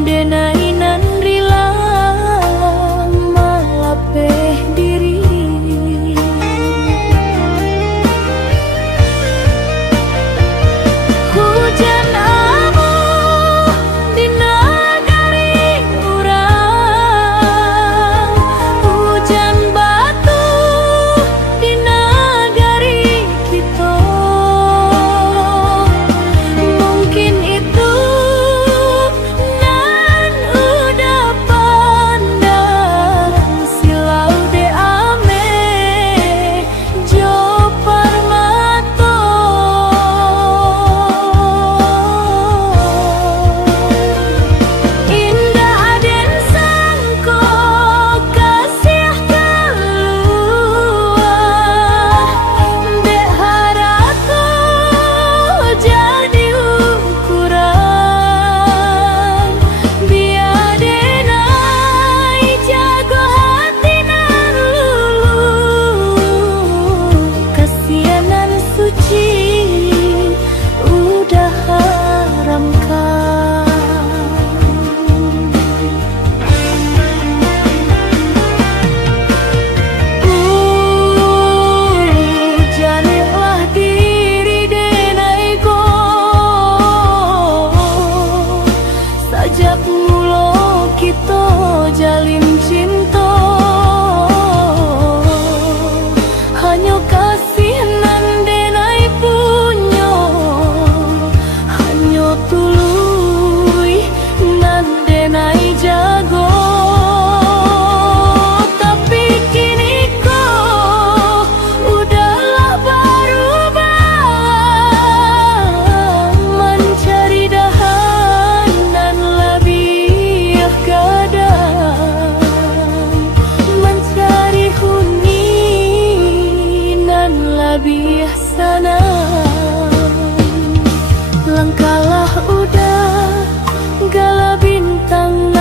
denainan rila malapeh diri. Hujan abu di negari urang, hujan batu di negari kita. Mungkin itu nan udah pandang silau de ame jo parmato. Indah aden sangko kasih keluar dek harako jadi ukuran. Biar denai jago hati nan lulu, kasianan suci udah haramkan. Janilah diri denai ko sajak mulo kita jalin cinta. Hanya kasih nan denai punyo, hanya tuluy nan denai jago. Tapi kini kau udahlah berubah, mencari dahanan lebih gadang, mencari huninan lebih sana. Langkahlah udah gala bintang